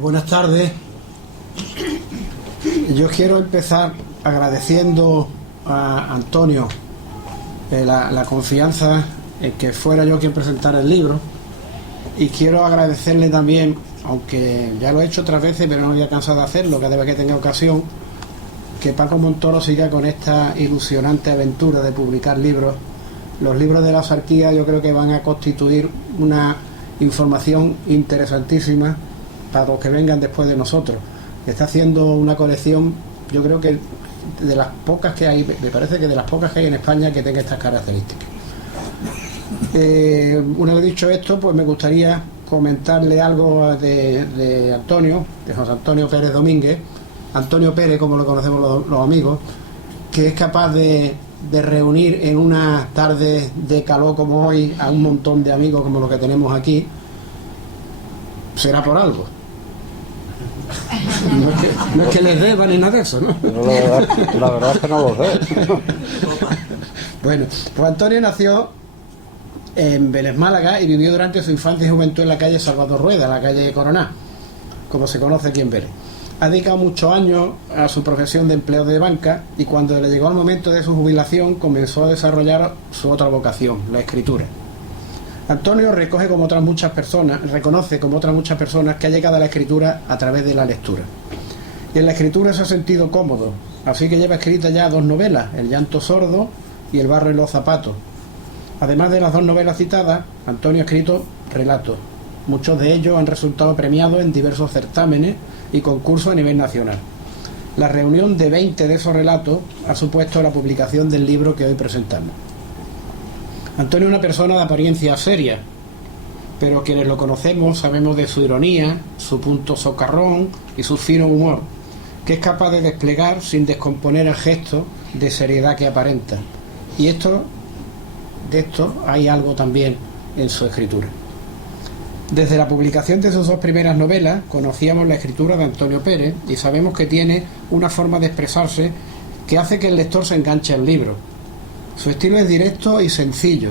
Buenas tardes. Yo quiero empezar agradeciendo a Antonio la confianza en que fuera yo quien presentara el libro, y quiero agradecerle también, aunque ya lo he hecho otras veces pero no había cansado de hacerlo, cada vez que tenga ocasión, que Paco Montoro siga con esta ilusionante aventura de publicar libros. Los libros de la Autarquía yo creo que van a constituir una información interesantísima para los que vengan después de nosotros. Está haciendo una colección, yo creo que de las pocas que hay, me parece que de las pocas que hay en España que tenga estas características. Una vez dicho esto, pues me gustaría comentarle algo de Antonio, de José Antonio Pérez Domínguez, Antonio Pérez como lo conocemos los amigos, que es capaz de reunir en una tarde de calor como hoy a un montón de amigos como los que tenemos aquí. Será por algo. No es que les deba ni nada de eso, ¿no? La verdad es que no lo sé. Bueno, pues Antonio nació en Vélez, Málaga, y vivió durante su infancia y juventud en la calle Salvador Rueda, la calle Coroná, como se conoce aquí en Vélez. Ha dedicado muchos años a su profesión de empleado de banca, y cuando le llegó el momento de su jubilación comenzó a desarrollar su otra vocación, la escritura. Antonio reconoce como otras muchas personas que ha llegado a la escritura a través de la lectura. Y en la escritura se ha sentido cómodo, así que lleva escritas ya 2 novelas, El llanto sordo y El barro en los zapatos. Además de las 2 novelas citadas, Antonio ha escrito relatos. Muchos de ellos han resultado premiados en diversos certámenes y concursos a nivel nacional. La reunión de 20 de esos relatos ha supuesto la publicación del libro que hoy presentamos. Antonio es una persona de apariencia seria, pero quienes lo conocemos sabemos de su ironía, su punto socarrón y su fino humor, que es capaz de desplegar sin descomponer el gesto de seriedad que aparenta. Y de esto hay algo también en su escritura. Desde la publicación de sus 2 primeras novelas conocíamos la escritura de Antonio Pérez y sabemos que tiene una forma de expresarse que hace que el lector se enganche al libro. Su estilo es directo y sencillo,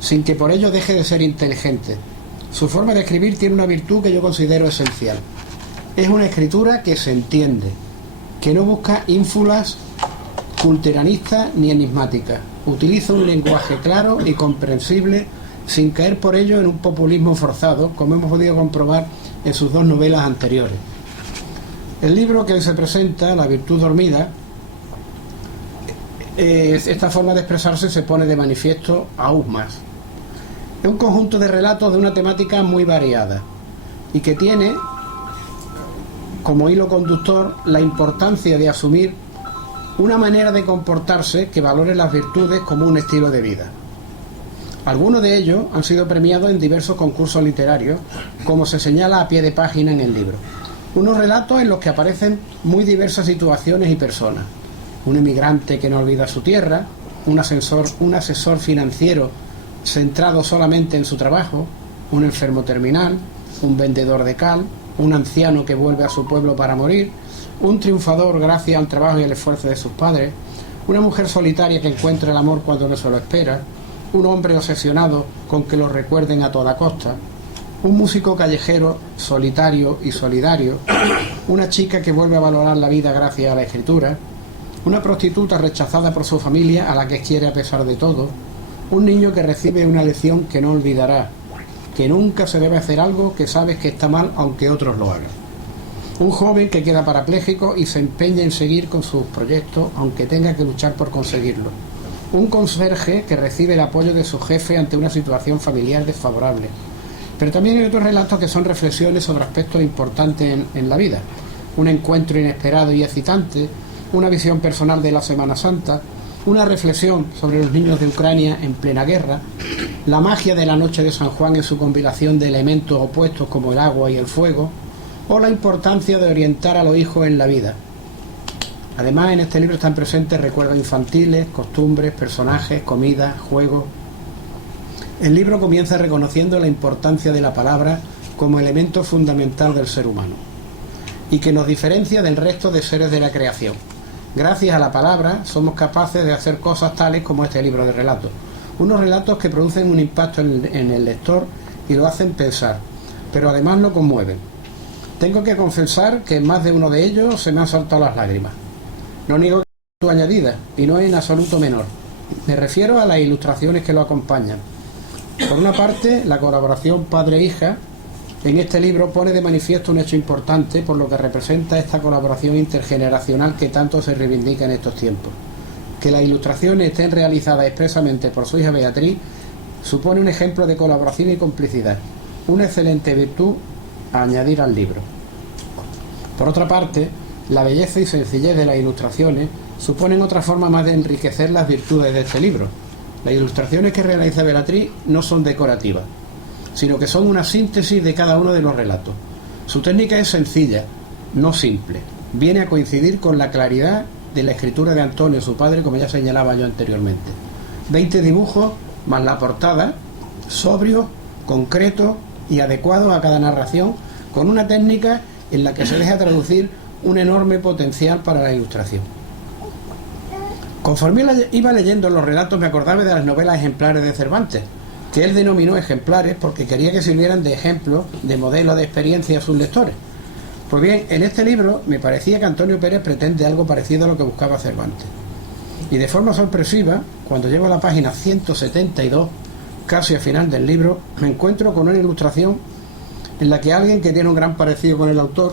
sin que por ello deje de ser inteligente. Su forma de escribir tiene una virtud que yo considero esencial. Es una escritura que se entiende, que no busca ínfulas culteranistas ni enigmáticas. Utiliza un lenguaje claro y comprensible, sin caer por ello en un populismo forzado, como hemos podido comprobar en sus 2 novelas anteriores. El libro que hoy se presenta, La virtud dormida, esta forma de expresarse se pone de manifiesto aún más. Es un conjunto de relatos de una temática muy variada y que tiene como hilo conductor la importancia de asumir una manera de comportarse que valore las virtudes como un estilo de vida. Algunos de ellos han sido premiados en diversos concursos literarios, como se señala a pie de página en el libro. Unos relatos en los que aparecen muy diversas situaciones y personas. Un emigrante que no olvida su tierra, un asesor financiero centrado solamente en su trabajo, un enfermo terminal, un vendedor de cal, un anciano que vuelve a su pueblo para morir, un triunfador gracias al trabajo y el esfuerzo de sus padres, una mujer solitaria que encuentra el amor cuando no se lo espera, un hombre obsesionado con que lo recuerden a toda costa, un músico callejero solitario y solidario, una chica que vuelve a valorar la vida gracias a la escritura, una prostituta rechazada por su familia a la que quiere a pesar de todo, un niño que recibe una lección que no olvidará, que nunca se debe hacer algo que sabes que está mal aunque otros lo hagan, un joven que queda parapléjico y se empeña en seguir con sus proyectos aunque tenga que luchar por conseguirlo, un conserje que recibe el apoyo de su jefe ante una situación familiar desfavorable. Pero también hay otros relatos que son reflexiones sobre aspectos importantes en la vida, un encuentro inesperado y excitante, una visión personal de la Semana Santa, una reflexión sobre los niños de Ucrania en plena guerra, la magia de la noche de San Juan en su combinación de elementos opuestos como el agua y el fuego, o la importancia de orientar a los hijos en la vida. Además, en este libro están presentes recuerdos infantiles, costumbres, personajes, comida, juegos. El libro comienza reconociendo la importancia de la palabra como elemento fundamental del ser humano y que nos diferencia del resto de seres de la creación. Gracias a la palabra somos capaces de hacer cosas tales como este libro de relatos. Unos relatos que producen un impacto en el lector y lo hacen pensar, pero además lo conmueven. Tengo que confesar que en más de uno de ellos se me han saltado las lágrimas. No niego que es añadida, y no es en absoluto menor. Me refiero a las ilustraciones que lo acompañan. Por una parte, la colaboración padre-hija en este libro pone de manifiesto un hecho importante por lo que representa esta colaboración intergeneracional que tanto se reivindica en estos tiempos. Que las ilustraciones estén realizadas expresamente por su hija Beatriz supone un ejemplo de colaboración y complicidad, una excelente virtud a añadir al libro. Por otra parte, la belleza y sencillez de las ilustraciones suponen otra forma más de enriquecer las virtudes de este libro. Las ilustraciones que realiza Beatriz no son decorativas, sino que son una síntesis de cada uno de los relatos. Su técnica es sencilla, no simple. Viene a coincidir con la claridad de la escritura de Antonio, su padre, como ya señalaba yo anteriormente. 20 dibujos más la portada, sobrios, concretos y adecuados a cada narración, con una técnica en la que se deja traducir un enorme potencial para la ilustración. Conforme iba leyendo los relatos me acordaba de las novelas ejemplares de Cervantes, que él denominó ejemplares porque quería que sirvieran de ejemplo, de modelo de experiencia a sus lectores. Pues bien, en este libro me parecía que Antonio Pérez pretende algo parecido a lo que buscaba Cervantes. Y de forma sorpresiva, cuando llego a la página 172, casi al final del libro, me encuentro con una ilustración en la que alguien que tiene un gran parecido con el autor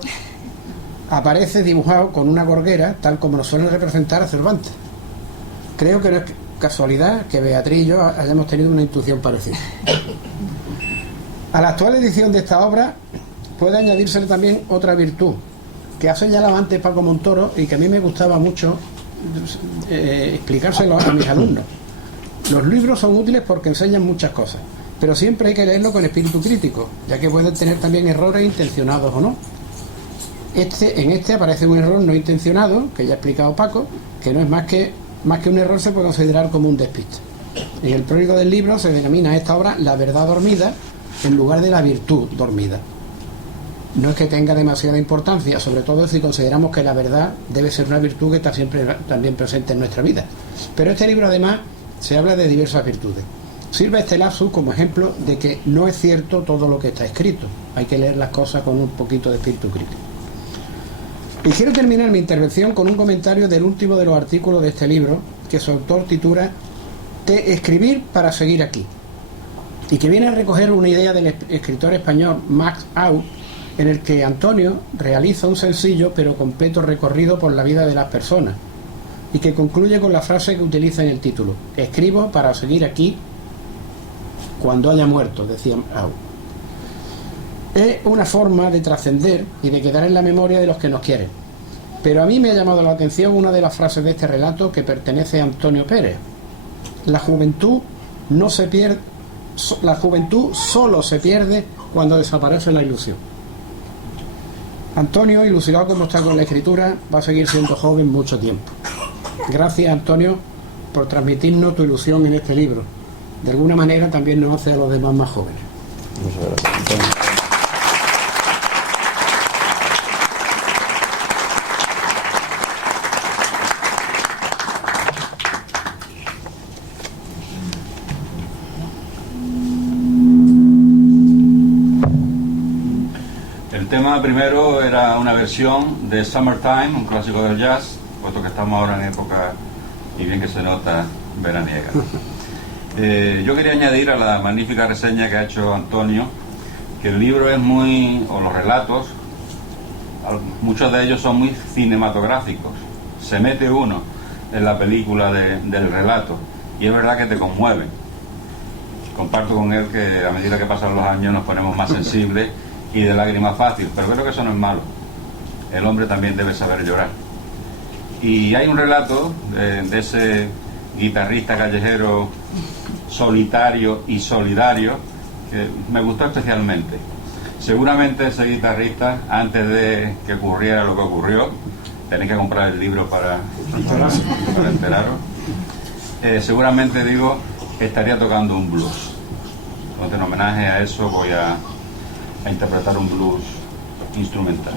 aparece dibujado con una gorguera, tal como nos suelen representar a Cervantes. Creo que no es casualidad que Beatriz y yo hayamos tenido una intuición parecida. A la actual edición de esta obra puede añadirse también otra virtud que ha señalado antes Paco Montoro y que a mí me gustaba mucho explicárselo a mis alumnos. Los libros son útiles porque enseñan muchas cosas, pero siempre hay que leerlo con espíritu crítico, ya que pueden tener también errores intencionados o no. En este aparece un error no intencionado, que ya ha explicado Paco, que no es más que un error, se puede considerar como un despiste. En el prólogo del libro se denomina esta obra la verdad dormida en lugar de la virtud dormida. No es que tenga demasiada importancia, sobre todo si consideramos que la verdad debe ser una virtud que está siempre también presente en nuestra vida. Pero este libro además se habla de diversas virtudes. Sirve este lapsus como ejemplo de que no es cierto todo lo que está escrito. Hay que leer las cosas con un poquito de espíritu crítico. Y quiero terminar mi intervención con un comentario del último de los artículos de este libro, que su autor titula Escribir para seguir aquí, y que viene a recoger una idea del escritor español Max Aub, en el que Antonio realiza un sencillo pero completo recorrido por la vida de las personas, y que concluye con la frase que utiliza en el título: escribo para seguir aquí cuando haya muerto, decía Aub. Es una forma de trascender y de quedar en la memoria de los que nos quieren. Pero a mí me ha llamado la atención una de las frases de este relato que pertenece a Antonio Pérez. La juventud no se pierde, la juventud solo se pierde cuando desaparece la ilusión. Antonio, ilusionado como está con la escritura, va a seguir siendo joven mucho tiempo. Gracias, Antonio, por transmitirnos tu ilusión en este libro. De alguna manera también nos hace a los demás más jóvenes. Muchas gracias, Antonio. El tema primero era una versión de Summertime, un clásico del jazz, puesto que estamos ahora en época, y bien que se nota, veraniega. Yo quería añadir a la magnífica reseña que ha hecho Antonio, que el libro es o los relatos, muchos de ellos son muy cinematográficos. Se mete uno en la película del relato, y es verdad que te conmueven. Comparto con él que a medida que pasan los años nos ponemos más sensibles y de lágrimas fácil, pero creo que eso no es malo. El hombre también debe saber llorar. Y hay un relato de ese guitarrista callejero solitario y solidario que me gustó especialmente. Seguramente ese guitarrista, antes de que ocurriera lo que ocurrió, tenéis que comprar el libro para enteraros, seguramente estaría tocando un blues. Entonces, en homenaje a eso voy a interpretar un blues instrumental.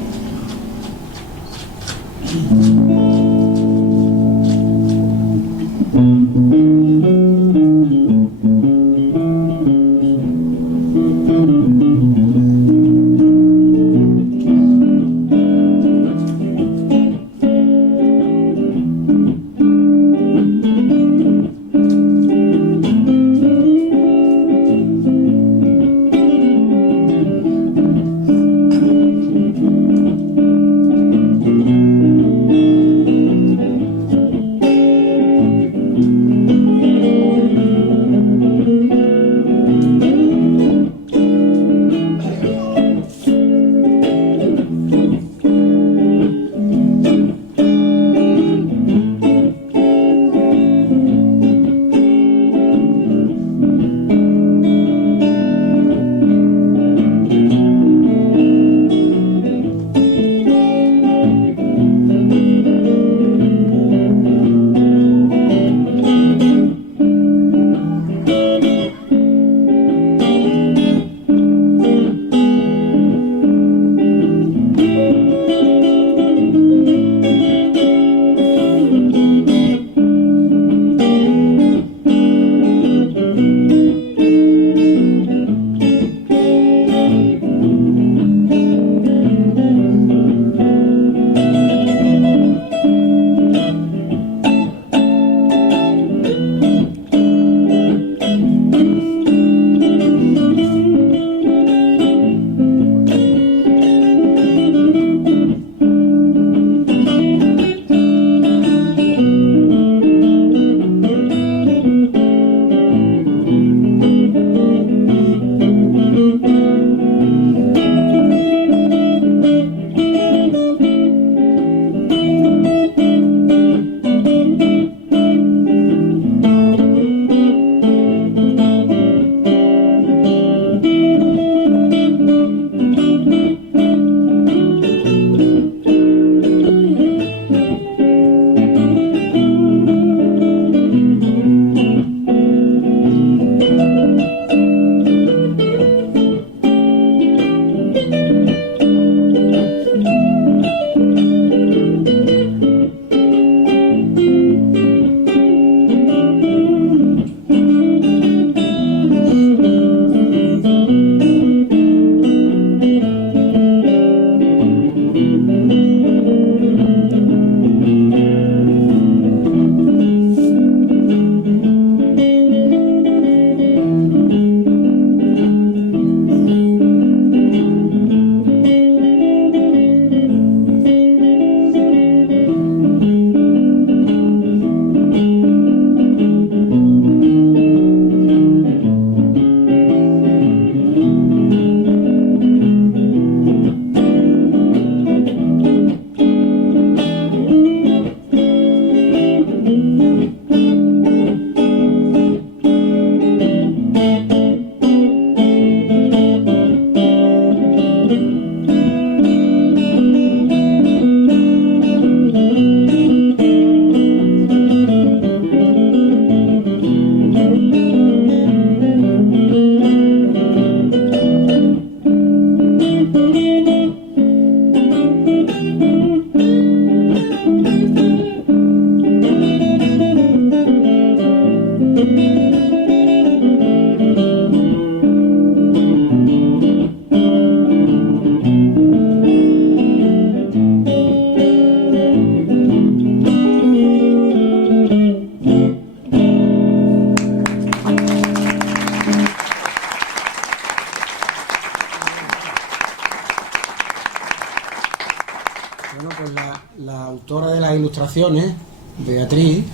Bueno, pues la autora de las ilustraciones, Beatriz,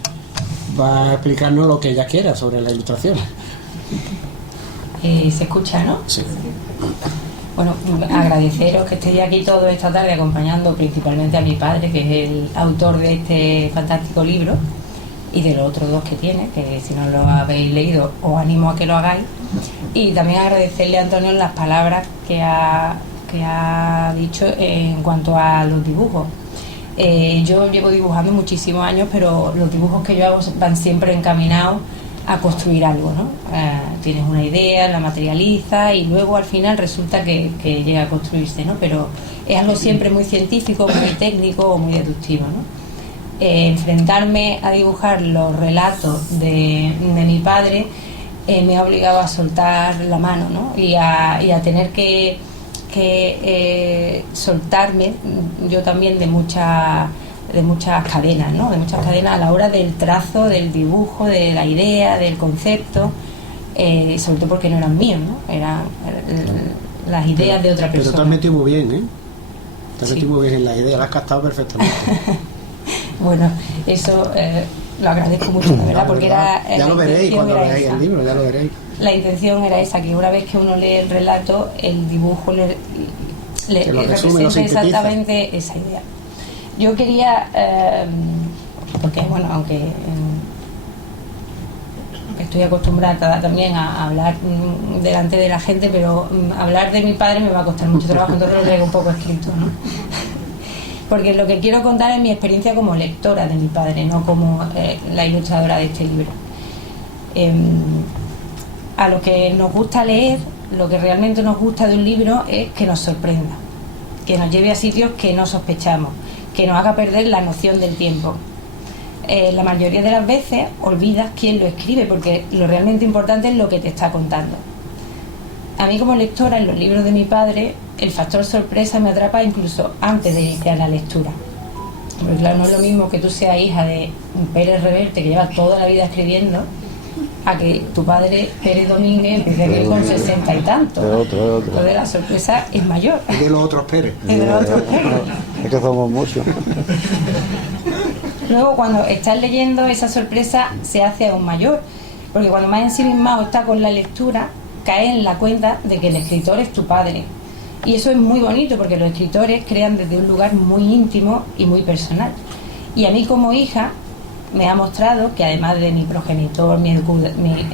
va a explicarnos lo que ella quiera sobre las ilustraciones. Se escucha, ¿no? Sí. Bueno, agradeceros que estéis aquí todos esta tarde acompañando principalmente a mi padre, que es el autor de este fantástico libro, y de los otros dos que tiene, que si no lo habéis leído os animo a que lo hagáis. Y también agradecerle a Antonio las palabras que ha dicho en cuanto a los dibujos. Yo llevo dibujando muchísimos años, pero los dibujos que yo hago van siempre encaminados a construir algo, ¿no? Tienes una idea, la materializas y luego al final resulta que llega a construirse, ¿no? Pero es algo siempre muy científico, muy técnico o muy deductivo, ¿no? Enfrentarme a dibujar los relatos de mi padre me ha obligado a soltar la mano, ¿no? y a tener que soltarme yo también de muchas cadenas, ¿no? De muchas cadenas a la hora del trazo, del dibujo, de la idea, del concepto, sobre todo porque no eran míos, ¿no? Eran las ideas de otra persona. Pero te has metido muy bien, ¿eh? Te has Sí. metido muy bien en la idea, la has captado perfectamente. Bueno, eso lo agradezco mucho, de verdad, porque era ya lo veréis cuando veáis esa. el libro, ya lo veréis. La intención era esa, que una vez que uno lee el relato, el dibujo le Que lo resume, lo representa sintetiza. exactamente esa idea. Yo quería, porque bueno, aunque estoy acostumbrada también a hablar delante de la gente, pero hablar de mi padre me va a costar mucho trabajo, entonces lo traigo un poco escrito, ¿no? Porque lo que quiero contar es mi experiencia como lectora de mi padre, no como la ilustradora de este libro. A lo que nos gusta leer, lo que realmente nos gusta de un libro es que nos sorprenda, que nos lleve a sitios que no sospechamos, que nos haga perder la noción del tiempo. La mayoría de las veces olvidas quién lo escribe, porque lo realmente importante es lo que te está contando. A mí como lectora, en los libros de mi padre, el factor sorpresa me atrapa incluso antes de iniciar la lectura. Porque claro, no es lo mismo que tú seas hija de Pérez Reverte, que lleva toda la vida escribiendo, a que tu padre, Pérez Domínguez, empiece a escribir con 60 y tantos. Entonces la sorpresa es mayor. Y de los otros Pérez. Es de los otros Pérez. Es que somos muchos. Luego, cuando estás leyendo, esa sorpresa se hace aún mayor, porque cuando más ensimismado estás con la lectura, caes en la cuenta de que el escritor es tu padre. Y eso es muy bonito, porque los escritores crean desde un lugar muy íntimo y muy personal. Y a mí como hija me ha mostrado que además de mi progenitor, mi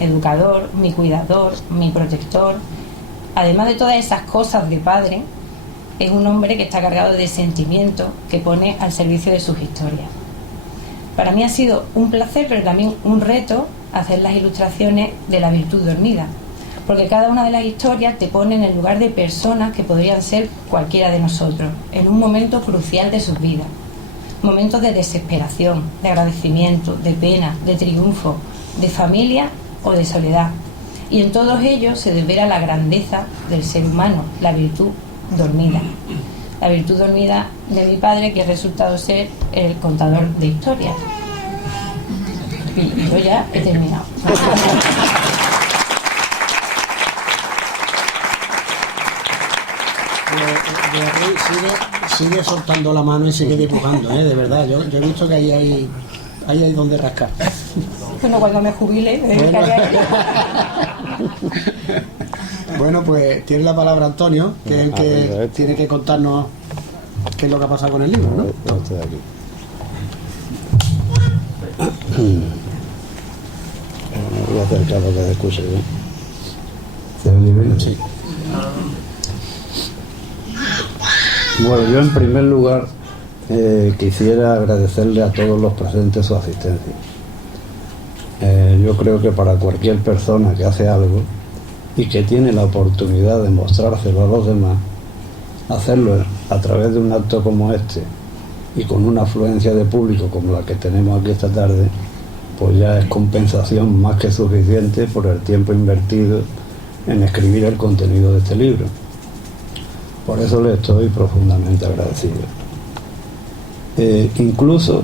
educador, mi cuidador, mi protector, además de todas esas cosas de padre, es un hombre que está cargado de sentimientos que pone al servicio de sus historias. Para mí ha sido un placer, pero también un reto hacer las ilustraciones de La virtud dormida, porque cada una de las historias te pone en el lugar de personas que podrían ser cualquiera de nosotros, en un momento crucial de sus vidas. Momentos de desesperación, de agradecimiento, de pena, de triunfo, de familia o de soledad. Y en todos ellos se desvela la grandeza del ser humano, la virtud dormida. La virtud dormida de mi padre, que ha resultado ser el contador de historias. Y yo ya he terminado. Sigue soltando la mano y sigue dibujando, de verdad. Yo he visto que ahí hay donde rascar. Bueno, cuando me jubile, me dedicaré a ello. Bueno, pues tiene la palabra Antonio, que es el que tiene que contarnos qué es lo que ha pasado con el libro, ¿no? No estoy aquí. Voy a acercar lo que se escuche bien. ¿Se oye bien? Sí. Bueno, yo en primer lugar quisiera agradecerle a todos los presentes su asistencia. Yo creo que para cualquier persona que hace algo y que tiene la oportunidad de mostrárselo a los demás, hacerlo a través de un acto como este y con una afluencia de público como la que tenemos aquí esta tarde, pues ya es compensación más que suficiente por el tiempo invertido en escribir el contenido de este libro. Por eso le estoy profundamente agradecido. Incluso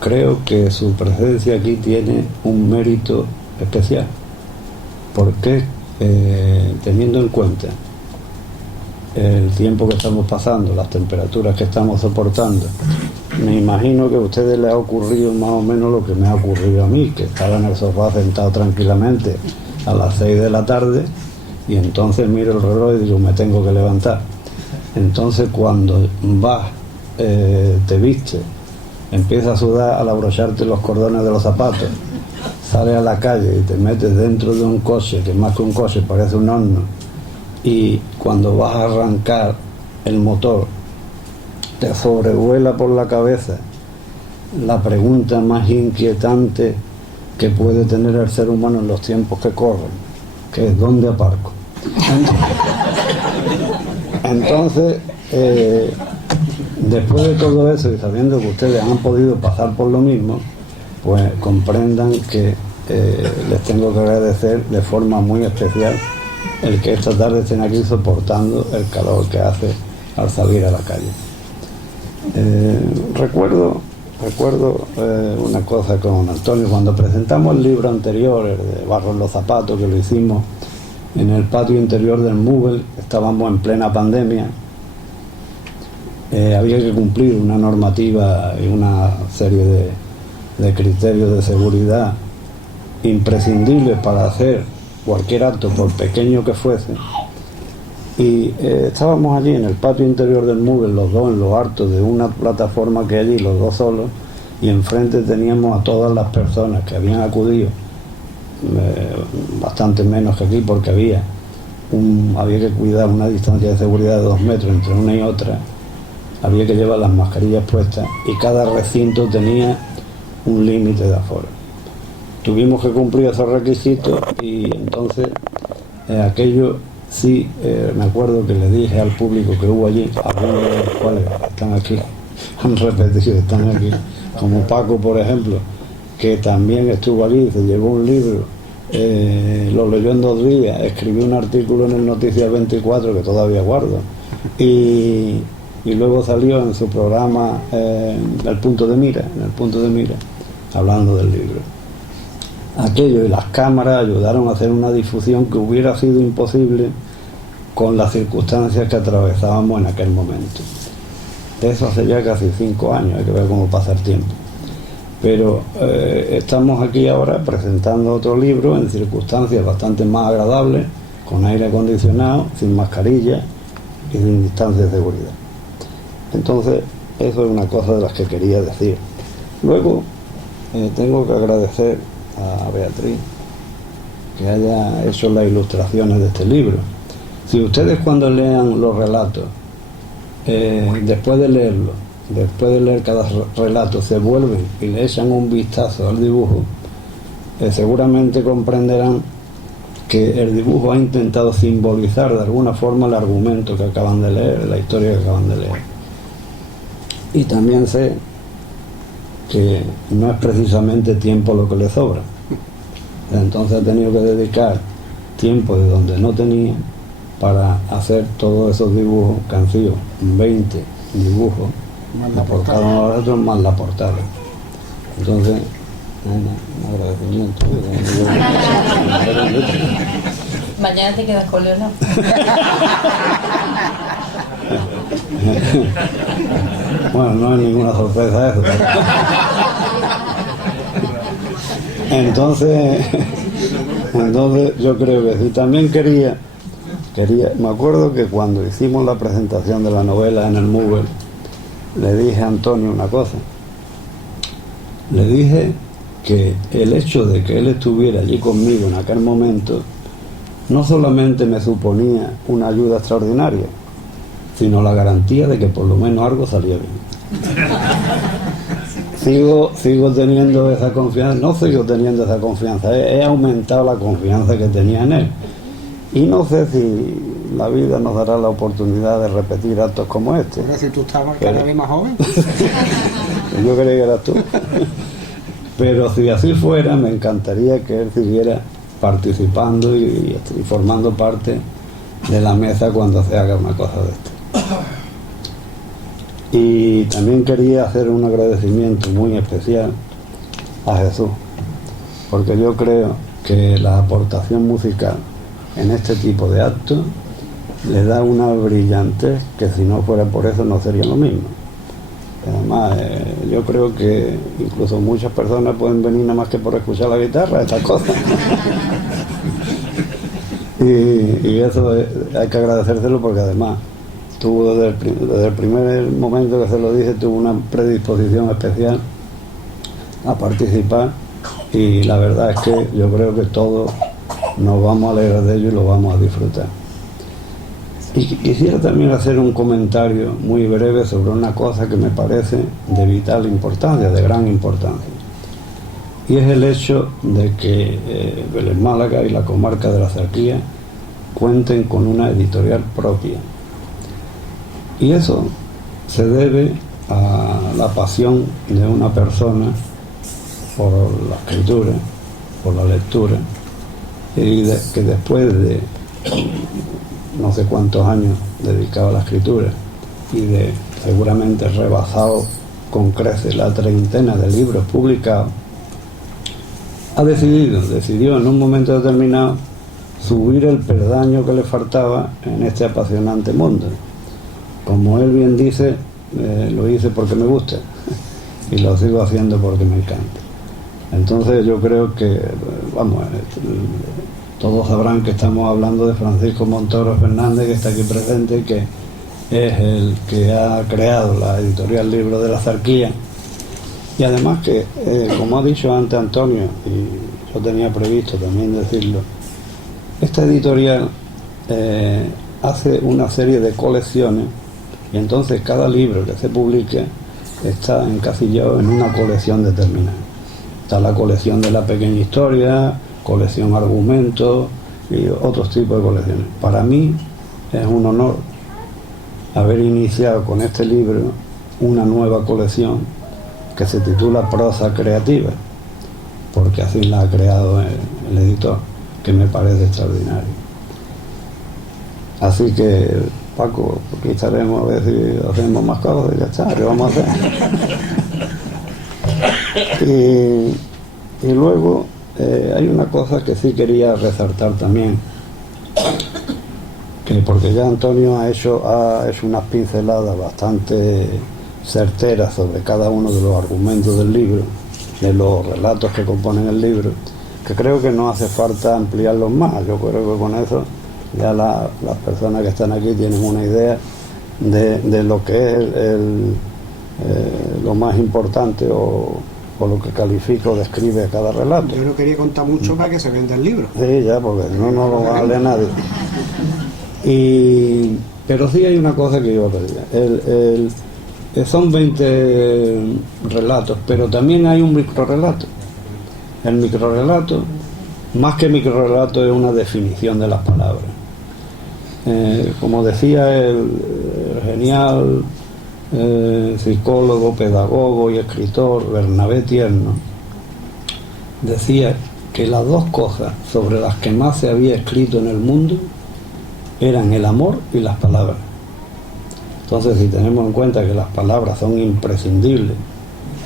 creo que su presencia aquí tiene un mérito especial, porque teniendo en cuenta el tiempo que estamos pasando, las temperaturas que estamos soportando, me imagino que a ustedes les ha ocurrido más o menos lo que me ha ocurrido a mí, que estaba en el sofá sentado tranquilamente a las 6 de la tarde y entonces miro el reloj y digo, me tengo que levantar. Entonces cuando vas, te vistes, empiezas a sudar al abrocharte los cordones de los zapatos, sales a la calle y te metes dentro de un coche, que más que un coche parece un horno, y cuando vas a arrancar el motor te sobrevuela por la cabeza la pregunta más inquietante que puede tener el ser humano en los tiempos que corren, que es ¿dónde aparco? Entonces, después de todo eso y sabiendo que ustedes han podido pasar por lo mismo, pues comprendan que les tengo que agradecer de forma muy especial el que esta tarde estén aquí soportando el calor que hace al salir a la calle. Recuerdo una cosa con Antonio, cuando presentamos el libro anterior, el de Barro en los zapatos, que lo hicimos en el patio interior del Mubel, estábamos en plena pandemia, había que cumplir una normativa y una serie de criterios de seguridad imprescindibles para hacer cualquier acto, por pequeño que fuese, y estábamos allí en el patio interior del Mubel, los dos en lo alto de una plataforma que hay allí, los dos solos, y enfrente teníamos a todas las personas que habían acudido, bastante menos que aquí porque había que cuidar una distancia de seguridad de 2 metros entre una y otra, había que llevar las mascarillas puestas y cada recinto tenía un límite de aforo. Tuvimos que cumplir esos requisitos y entonces aquello sí, me acuerdo que le dije al público que hubo allí, algunos de los cuales están aquí, han repetido, están aquí, como Paco por ejemplo, que también estuvo allí, se llevó un libro, lo leyó en 2 días, escribió un artículo en el Noticias 24 que todavía guardo, y luego salió en su programa El Punto de Mira, hablando del libro. Aquello y las cámaras ayudaron a hacer una difusión que hubiera sido imposible con las circunstancias que atravesábamos en aquel momento. Eso hace ya casi 5 años, hay que ver cómo pasa el tiempo. Pero estamos aquí ahora presentando otro libro en circunstancias bastante más agradables, con aire acondicionado, sin mascarilla y sin distancia de seguridad. Entonces, eso es una cosa de las que quería decir. Luego, tengo que agradecer a Beatriz que haya hecho las ilustraciones de este libro. Si ustedes cuando lean los relatos, después de leer cada relato, se vuelven y le echan un vistazo al dibujo, seguramente comprenderán que el dibujo ha intentado simbolizar de alguna forma el argumento que acaban de leer, la historia que acaban de leer. Y también sé que no es precisamente tiempo lo que le sobra. Entonces he tenido que dedicar tiempo de donde no tenía para hacer todos esos dibujos que han sido 20 dibujos por cada uno de los otros, más la portada. Entonces, un agradecimiento. Mañana te quedas con Leonardo. Bueno, no es ninguna sorpresa eso. Entonces yo creo que sí. También quería, me acuerdo que cuando hicimos la presentación de la novela en el Mubel, le dije a Antonio una cosa. Le dije que el hecho de que él estuviera allí conmigo en aquel momento no solamente me suponía una ayuda extraordinaria, sino la garantía de que por lo menos algo salía bien. Sigo teniendo esa confianza, no sigo teniendo esa confianza, he aumentado la confianza que tenía en él. Y no sé si la vida nos dará la oportunidad de repetir actos como este. Es decir, tú estabas cada vez más joven. Yo creía que eras tú. Pero si así fuera, me encantaría que él siguiera participando y formando parte de la mesa cuando se haga una cosa de esto. Y también quería hacer un agradecimiento muy especial a Jesús, porque yo creo que la aportación musical en este tipo de actos le da una brillantez que si no fuera por eso no sería lo mismo. Además, yo creo que incluso muchas personas pueden venir nada más que por escuchar la guitarra, estas cosas. y eso hay que agradecérselo, porque además tuvo desde el primer momento que se lo dije, tuvo una predisposición especial a participar, y la verdad es que yo creo que todos nos vamos a alegrar de ello y lo vamos a disfrutar. Y quisiera también hacer un comentario muy breve sobre una cosa que me parece de vital importancia, de gran importancia, y es el hecho de que Vélez Málaga y la comarca de la Zarquía cuenten con una editorial propia. Y eso se debe a la pasión de una persona por la escritura, por la lectura, y que después de no sé cuántos años dedicado a la escritura y de seguramente rebasado con creces la treintena de libros publicados, decidió en un momento determinado subir el peldaño que le faltaba en este apasionante mundo. Como él bien dice, lo hice porque me gusta y lo sigo haciendo porque me encanta. Entonces yo creo que, vamos, todos sabrán que estamos hablando de Francisco Montoro Fernández, que está aquí presente y que es el que ha creado la editorial Libro de la Zarquía. Y además que, como ha dicho antes Antonio, y yo tenía previsto también decirlo, esta editorial hace una serie de colecciones, y entonces cada libro que se publique está encasillado en una colección determinada. Está la colección de la pequeña historia, colección argumentos y otros tipos de colecciones. Para mí es un honor haber iniciado con este libro una nueva colección que se titula Prosa Creativa, porque así la ha creado el editor, que me parece extraordinario. Así que, Paco, aquí estaremos a ver si hacemos más cosas y ya está, ¿qué vamos a hacer? Y luego hay una cosa que sí quería resaltar también, que porque ya Antonio ha hecho unas pinceladas bastante certeras sobre cada uno de los argumentos del libro, de los relatos que componen el libro, que creo que no hace falta ampliarlos más. Yo creo que con eso ya las personas que están aquí tienen una idea de lo que es lo más importante o lo que califica o describe cada relato. Yo no quería contar mucho para que se venda el libro. Sí, ya, porque no lo va a leer nadie. Pero sí hay una cosa que yo pedía. Son 20 relatos, pero también hay un microrrelato. El microrrelato, más que microrrelato, es una definición de las palabras. Como decía el genial psicólogo, pedagogo y escritor Bernabé Tierno, decía que las dos cosas sobre las que más se había escrito en el mundo eran el amor y las palabras. Entonces, si tenemos en cuenta que las palabras son imprescindibles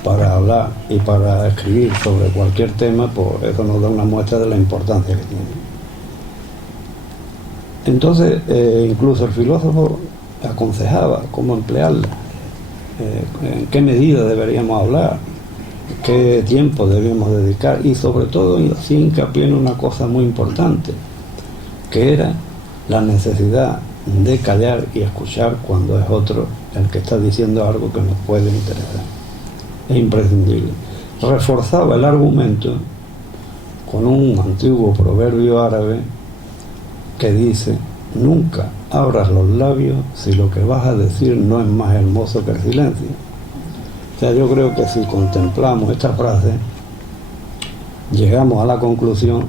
para hablar y para escribir sobre cualquier tema, pues eso nos da una muestra de la importancia que tiene. Entonces, incluso el filósofo aconsejaba cómo emplearla, en qué medida deberíamos hablar, qué tiempo debíamos dedicar, y sobre todo hacía hincapié en una cosa muy importante, que era la necesidad de callar y escuchar cuando es otro el que está diciendo algo que nos puede interesar. Es imprescindible. Reforzaba el argumento con un antiguo proverbio árabe que dice: nunca abras los labios si lo que vas a decir no es más hermoso que el silencio. O sea, yo creo que si contemplamos esta frase, llegamos a la conclusión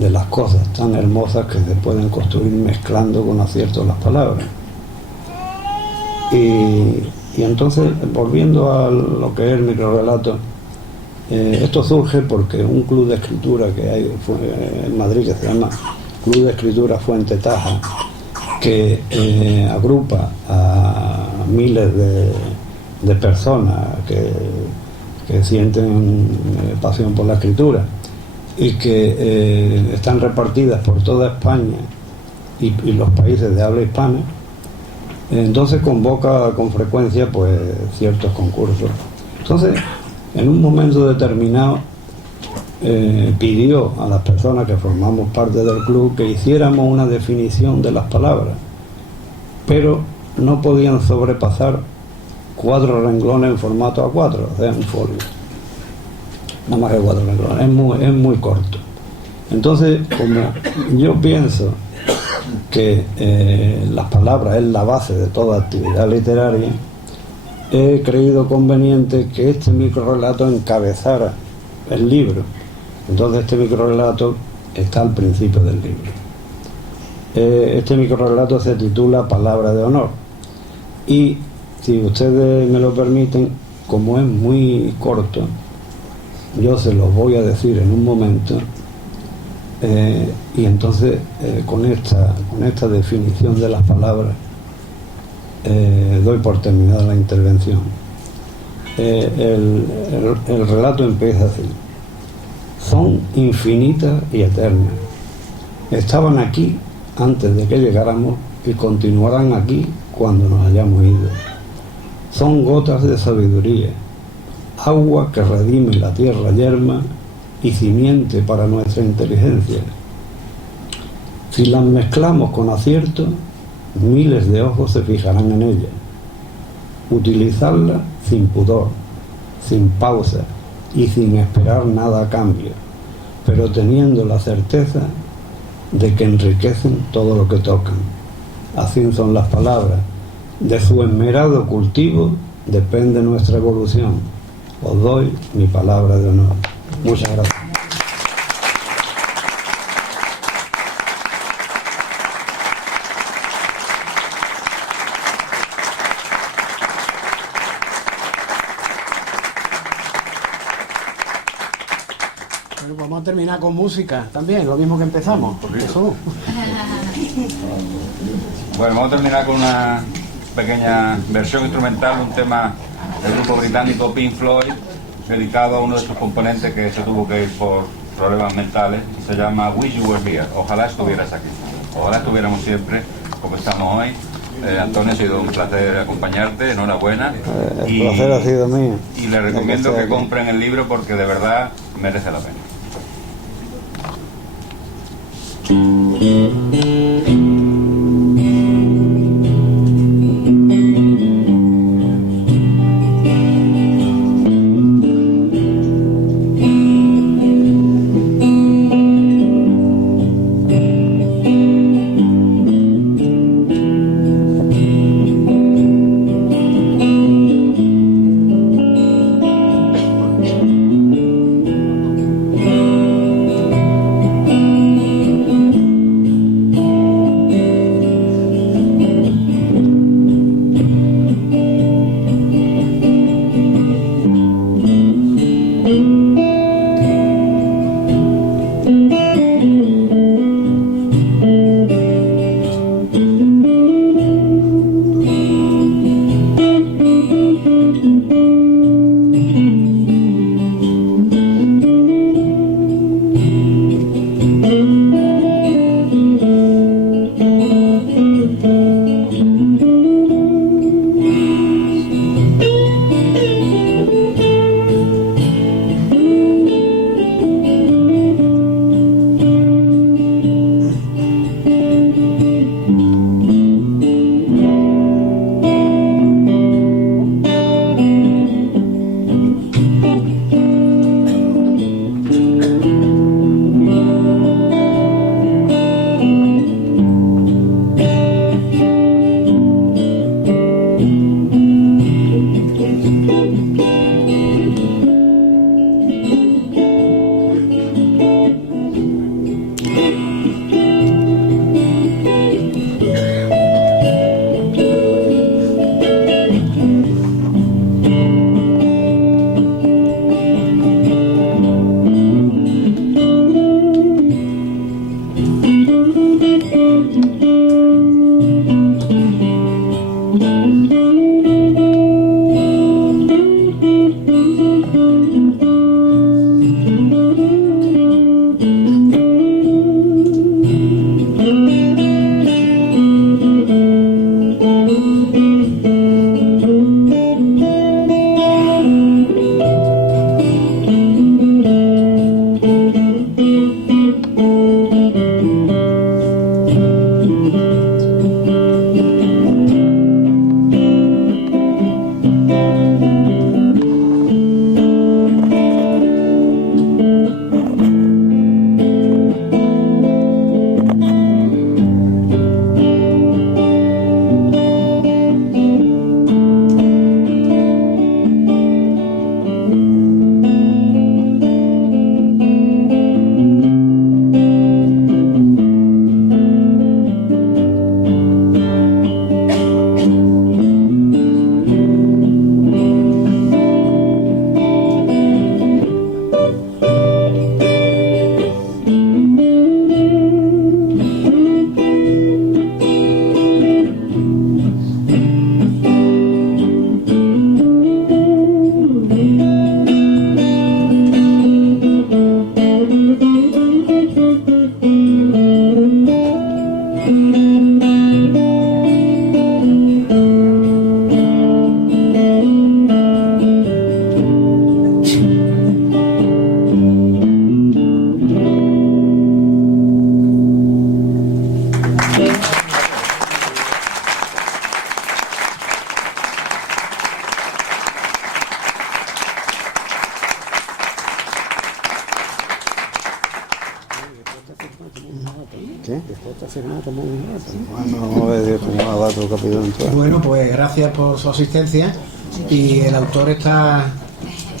de las cosas tan hermosas que se pueden construir mezclando con acierto las palabras. Y entonces, volviendo a lo que es el microrrelato, esto surge porque un club de escritura que hay en Madrid, que se llama Club de Escritura Fuente Taja, que agrupa a miles de personas que sienten pasión por la escritura y que están repartidas por toda España y los países de habla hispana, entonces convoca con frecuencia pues ciertos concursos. Entonces, en un momento determinado, pidió a las personas que formamos parte del club que hiciéramos una definición de las palabras, pero no podían sobrepasar 4 renglones en formato A4, o sea, un folio. Nada más que 4 renglones, es muy corto. Entonces, como yo pienso que las palabras es la base de toda actividad literaria, he creído conveniente que este microrrelato encabezara el libro. Entonces este microrrelato está al principio del libro. Este microrrelato se titula Palabra de Honor. Y si ustedes me lo permiten, como es muy corto, yo se los voy a decir en un momento, y entonces con esta definición de las palabras doy por terminada la intervención. El relato empieza así: son infinitas y eternas, estaban aquí antes de que llegáramos y continuarán aquí cuando nos hayamos ido. Son gotas de sabiduría, agua que redime la tierra yerma y simiente para nuestra inteligencia. Si las mezclamos con acierto, miles de ojos se fijarán en ella. Utilizarla sin pudor, sin pausa y sin esperar nada a cambio, pero teniendo la certeza de que enriquecen todo lo que tocan. Así son las palabras. De su esmerado cultivo depende nuestra evolución. Os doy mi palabra de honor. Muchas gracias. Bueno, vamos a terminar con música también, lo mismo que empezamos. Jesús. Bueno, vamos a terminar con una pequeña versión instrumental de un tema del grupo británico Pink Floyd, dedicado a uno de sus componentes que se tuvo que ir por problemas mentales, y se llama Wish You Were Here. Ojalá estuvieras aquí. Ojalá estuviéramos siempre como estamos hoy. Antonio, ha sido un placer acompañarte, enhorabuena. El placer ha sido mío. Y le recomiendo que compren el libro porque de verdad merece la pena. ¿Qué? Después está firmado como un rato. Bueno, vamos a ver cómo va a dar otro capítulo en todo. Bueno, pues gracias por su asistencia y el autor está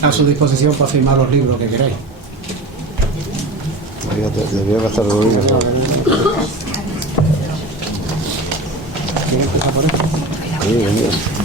a su disposición para firmar los libros que queráis. Fíjate, debía gastar Rodríguez. ¿Quieres empezar por esto? Sí, venga.